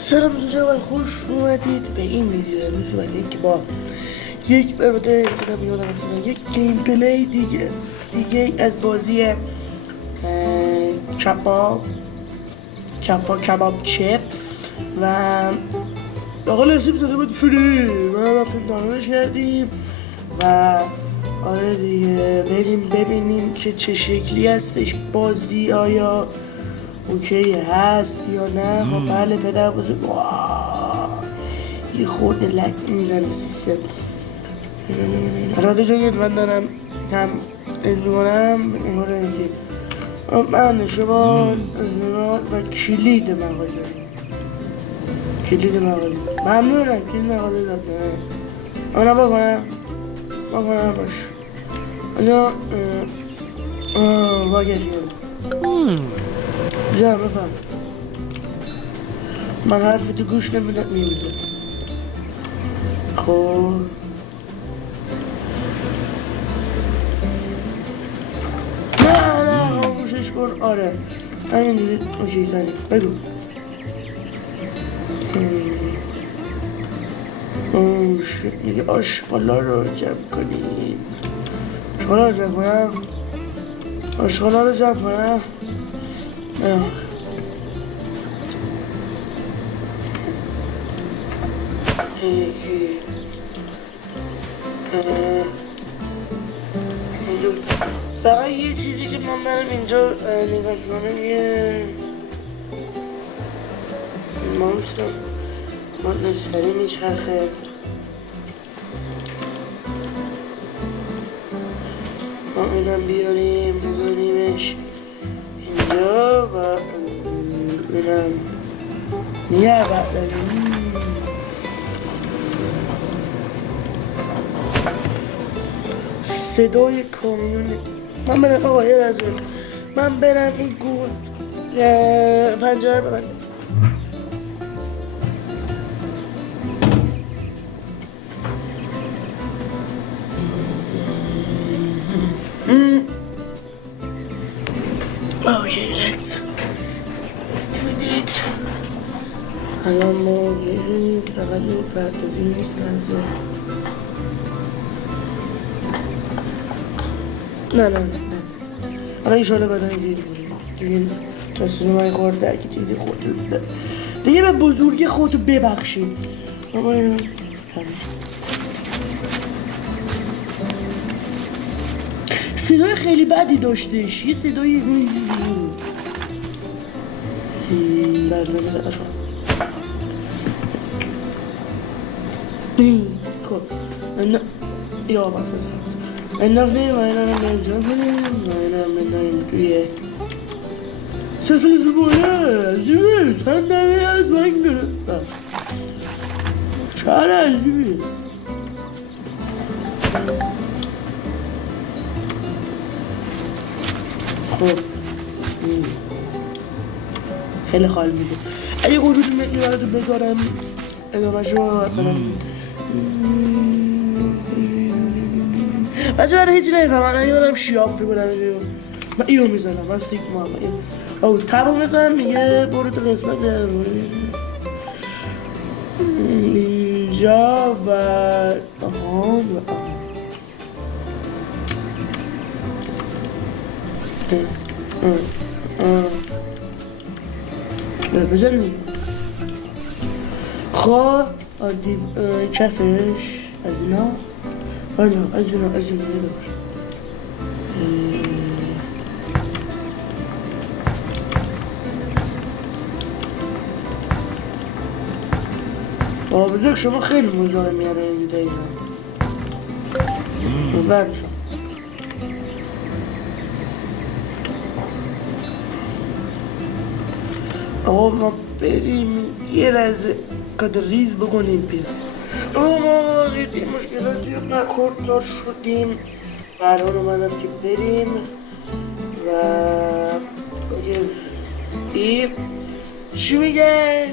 سلام دوستان، خوش اومدید به این ویدیو. امروز اومدیم که با یک برده یک گیم پلی دیگه از بازی کباب چپ و آقا اسم زده بود فری و رفتیم دانلودش کردیم و آره دیگه بریم ببینیم که چه شکلی هستش بازی، آیا اوکی هست یا نه. خب بله پدر بزرگ، یه خورده لک میزنه سیستم. راده جاید من دارم هم میکنم اینگاره که من شما و کلید مغازه ممنونم. کلید مغازه داد انا بکنم باش انا واگریون جا بفهم من حرف تو گوش نمیده. خب نه خاموشش کن. آره همین دیگه اوکی زنیم بگو. میگه آشغالا رو جمع کنیم. آشغالا رو جمع کنم. فقط یه چیزی که من برم اینجا نگاه کنم یه ماوسم من سری میچرخه. ما اینم بیاریم بذاریمش اینجا و اینم یه برداریم. صدای کامیونه. من برم آقا یه رزه من برم این گول پنجره ببند. اوکی لت میدید الان ما گیریم که فقط این پردازی نیست لحظه. نه حالا ایشالا بدن گیر بودیم دیگه. تصویر من خورده اگه چیزی خورده دیگه به بزرگی خودتو ببخشید. صدای خیلی بدی داشتش، یه صدای خب یا بفرد انداختیم و اینا رو امضا کنیم و اینا رو بندازیم توی سفل زبانه عزیزی صندلی از من داره چهار عزیزی. خب خیلی خال میده. اگه قدود میگی براتون بذارم ادامه شو بچه برای هیچی نمیفهم. من اگه برم شیافی بودم من ایو میزنم. من سیگما او تبا میزنم میگه برو تو قسمت اینجا و آها بزنیم خواه کفش از اینا از اینا ندار. بزرگ شما خیلی مزاحم یاره این دیده اینا برشم. آقا ما بریم یه رزه کادر ریز بکنیم بیم. ما دیدیم مشکلاتی برخوردار شدیم و الان اومدم که بریم و ای چی میگه؟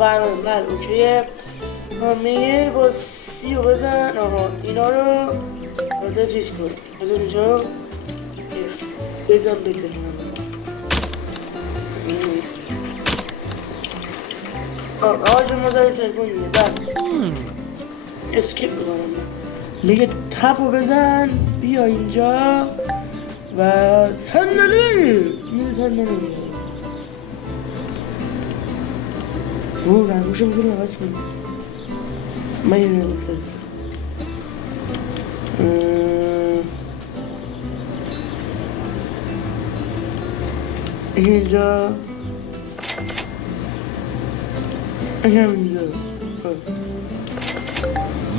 بله اوکیه. میگه با سی رو بزن. آها اینا رو البته چیز کن بزن اینجا بزن بکنم آج مزایی تلفون میگه در اسکیپ میکنم میگه تپو بزن بیا اینجا و صندلی میره صندلی میره رنگوشو میگیرم عوض کنم من یه رنگوش اینجا اینجا اینجا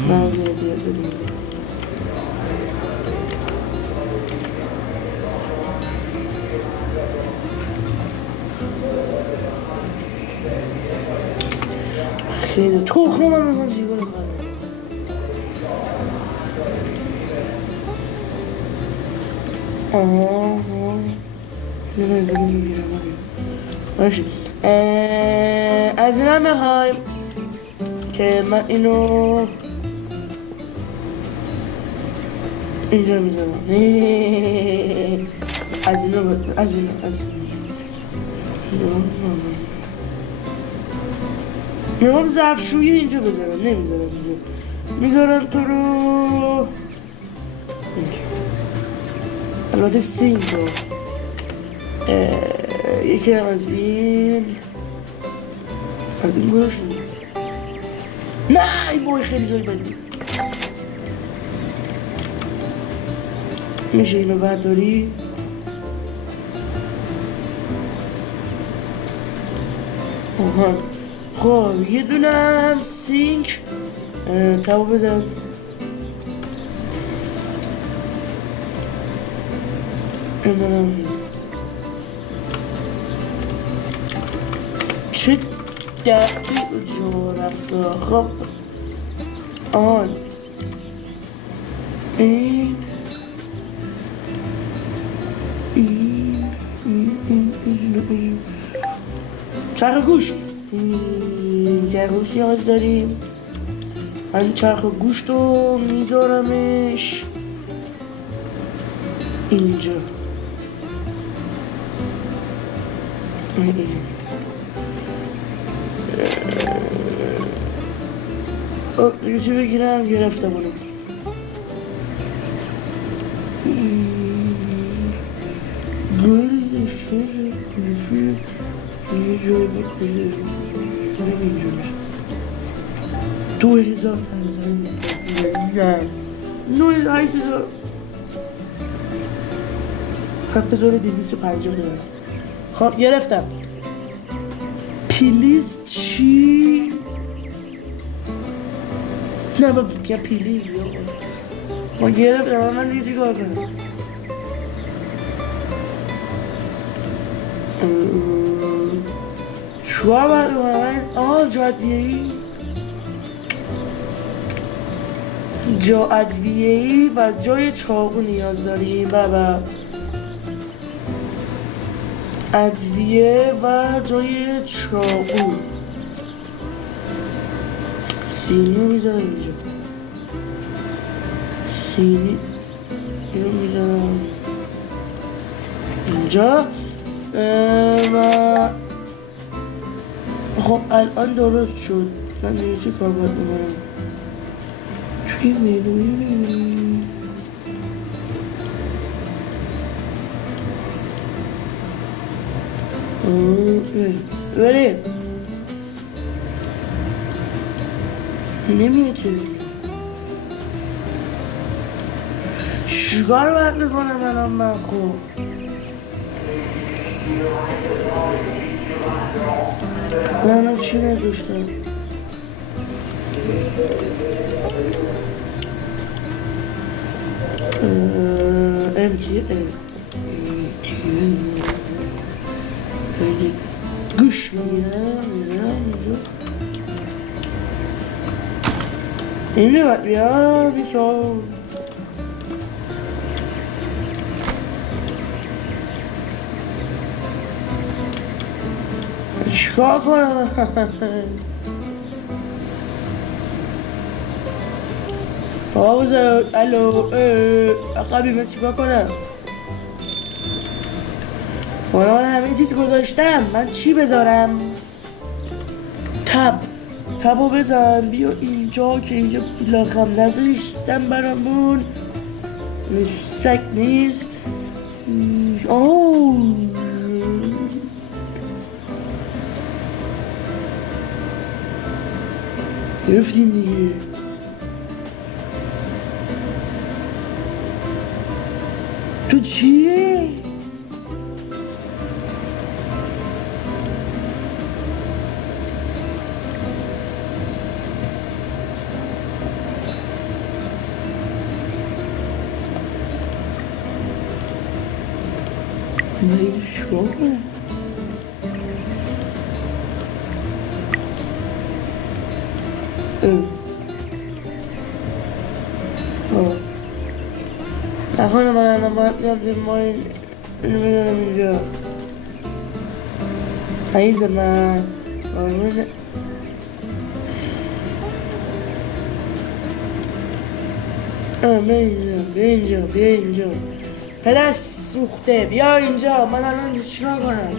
مغزه بیاد بریم خیلی تخم من میکنم دیگه خواهد نمیدونم میگیرم باشه از این هم میخوایم که من اینو اینجا میذارم از اینو میخوام ظرفشویی اینجا بذارم نمیذارم اینجا میذارم تو رو اینجا البته سینگ رو یکی هم از این گوش نه این بای خیلی جایی بندی میشه اینو برداری خب یه دونه هم سینک تبا بزن این چه دقیق جا رفته خب آن این چرخ گوشت چرخ گوشت نیاز داریم من چرخ گوشت رو میذارمش اینجا یه چی بگیرم گرفتم اونو گل یه جایی بکنیم 2000 تنزانی نه 8000 7250 دارم خب گرفتم پلیز چی؟ نه با بگم پلیز ما گرفتم من دیگه چی کار کنم چوار باید بکنم جا ادویه‌ای جا ادویه‌ای و جای چاقو نیاز داریم بابا ادویه و جای چاقو سینی رو میذارم اینجا سینی اینو میذارم اینجا و خب الان درست شد من دیگه چی کار باید بکنم توی منوی برید نمیتونی چیکار باید بکنم الان من خوب الان چی نداشتم گوش میگیرم اینجا باید بیا بیسا چیکار کنم بابا الو عقبی من چیکار کنم حالا من همه چیز گذاشتم، من چی بذارم؟ تبو بزن، بیا اینجا که اینجا لاخم نذاشتم برامون. سک نیست. گرفتیم دیگه. تو چیه؟ نه شوره. نکنه من الان باید میام ما اینو میدونم اینجا. عیز من بیا اینجا پدر سوخته، بیا اینجا. من الان چیکار کنم؟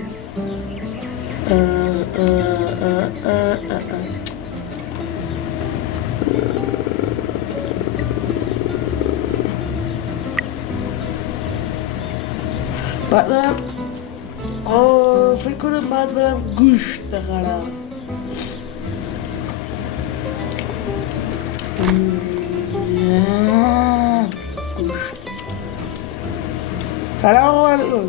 بعد برم فکر کنم بعد برم گوشت بخرم. گوشت سلام علیکم.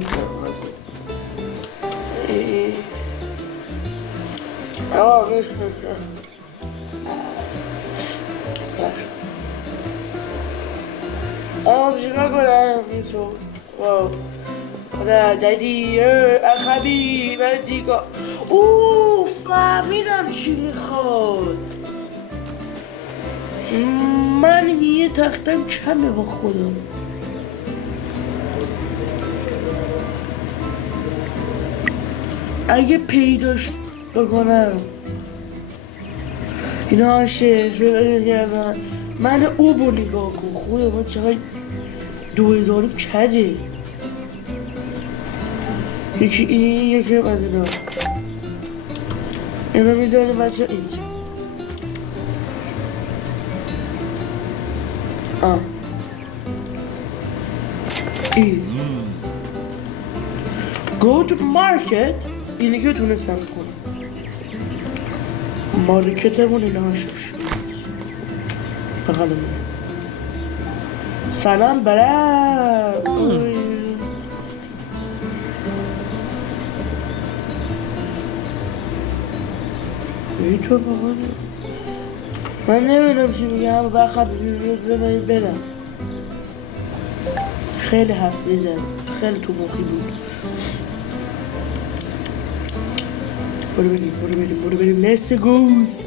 چیکار کنم این صبح؟ دادی اخبی برای دیگه. فهمیدم چی میخواد. من یه تختم کمه با خودم. اگه پیداش بکنم اینا شهر پیدا کردن، من اوبو نگاه کن. خوده ما چقدر 2000 کجه. یکی این یکی هم از اینا میدانه بچه اینجا. این Go to market. اینی که تونستم کنم مارکتمون اینا شش بقیدمون. سلام برای ای تو بابا من نمیدونم چی میگم. همه بخواب برم. خیلی حرف میزن، خیلی تو مخی بود. برو بریم لیست گوز.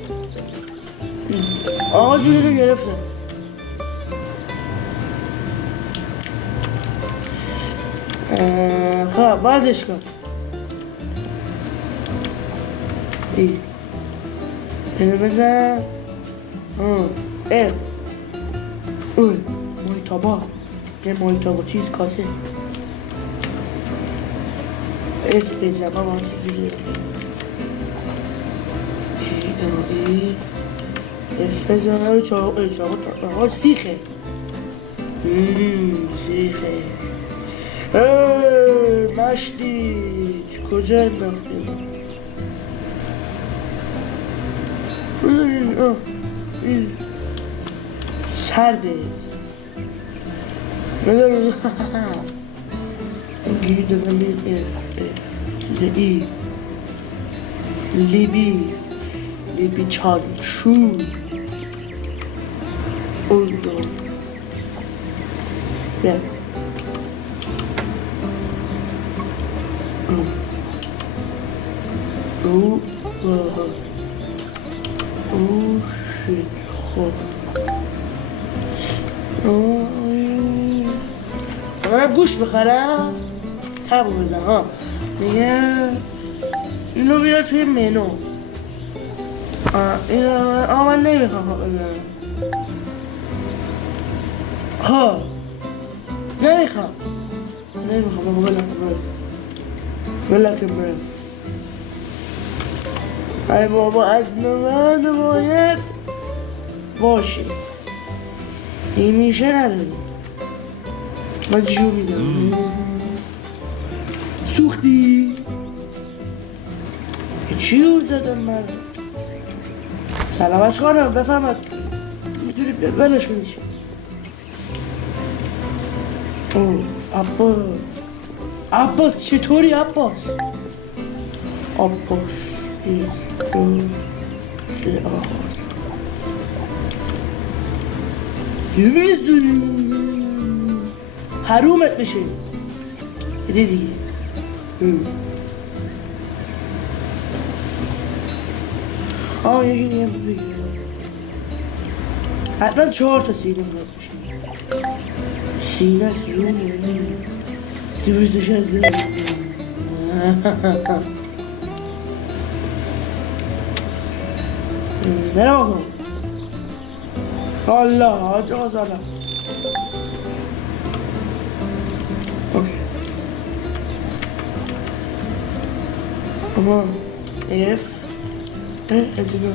آقا جوری رو گرفتم. خب بازش کن. اینو بزن. مایتابا یه مایتابا چیز کاسه اف بزن بابا. اف بزن. چاقو سیخه. سیخه. مشتی کجا انداختی؟ سرده بذار گیر دادم به ای لیبی چانشو اولو بیا شیت خب من گوش بخرم. تبو بزن ها دیگه. اینو بیار توی منو. اینو من نمیخوام بزنم. خب نمیخوام بابا. بلم ولکن برم ای بابا از من باید باشه این میشه نداریم من جو میدم سوختی چی رو زدم من سلامش خانم بفهمد میتونی بلش کنیش اوه عباس چطوری عباس یک دو سه حرومت بشه بده دیگه یکی دیگه بگیر حتما 4 تا سینه باید بشه سینه است رو دوستش از دارم برم آقا الله حاج آقا زالم اوکی اما اف از اینو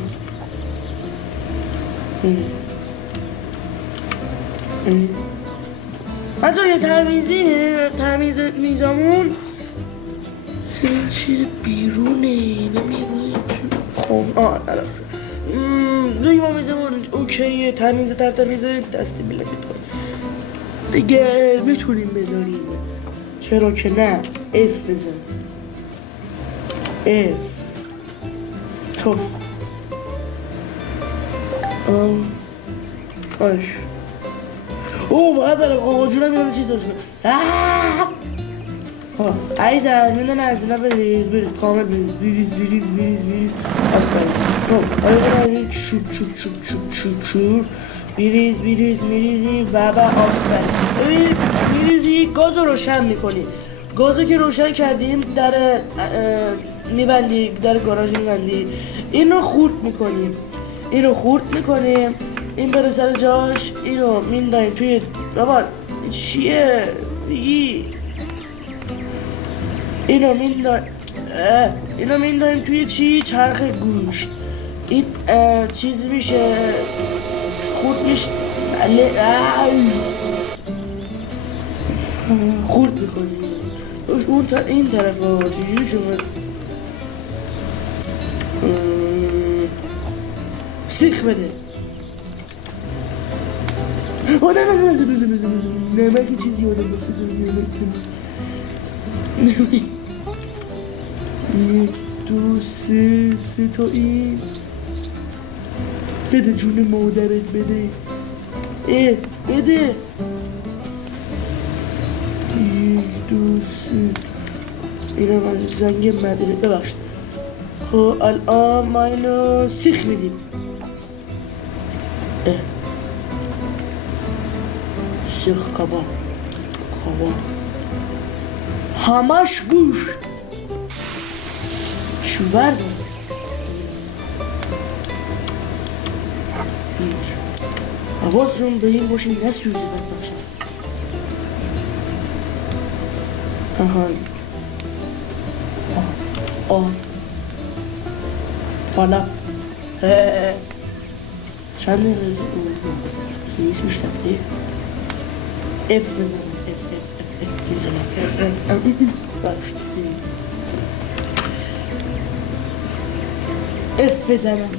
بچه یه تمیز میزامون چیز بیرونه خب روی ما میزمون اوکیه تمیزه تمیزه دستی بلد میکنه دیگه میتونیم بذاریم چرا که نه اف بزن اف توف باش باید برم آقا جونم میرم چیز دارش عیزم میدن از اینا برید کامل بریز خب برید شوب میریزی بابا آفرین میریزی گاز رو روشن میکنی گازو که روشن کردیم در میبندی در گاراژ میبندی این رو خورد میکنیم این بره سر جاش اینو مینداییم توی بابا چیه بگی اینو مینداییم توی چرخ گوشت این چیز میشه خورد میشه خورد میکنیم اون این طرف ها چجوری شما سیخ بده نه نمکی چیزی آدم بفزر نمک یک دو سه تا این بده جون مادرت بده بده یک دو سه اینم از زنگ مدره ببخشید خب الان ما اینو سیخ میدیم سیخ کباب همش گوش شوور داره حواستون به این باشه نسوزه بدبخشم فالا چند دقیقه که اسمش رفته اف بزنم اف بزنم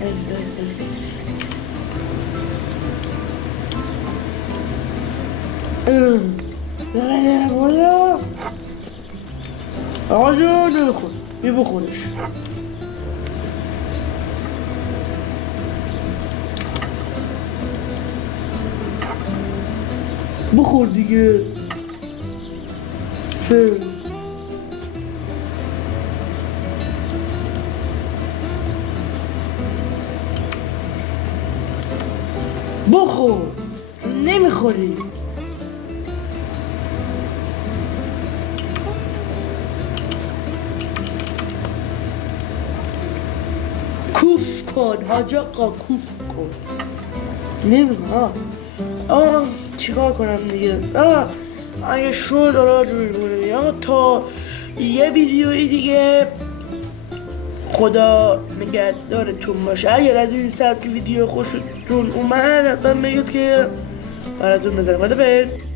آقا جون نمیخور بی بخورش بخور دیگه بخور نمیخوری کوف کن حاج آقا کوف کن نمیدونم چیکار کنم دیگه اگه شو داره جوری کنه تا یه ویدیوی دیگه. خدا نگهدارتون باشه. اگر از این سبک ویدیو خوشتون اومد حتما بگید که براتون بذارم. خداحافظ.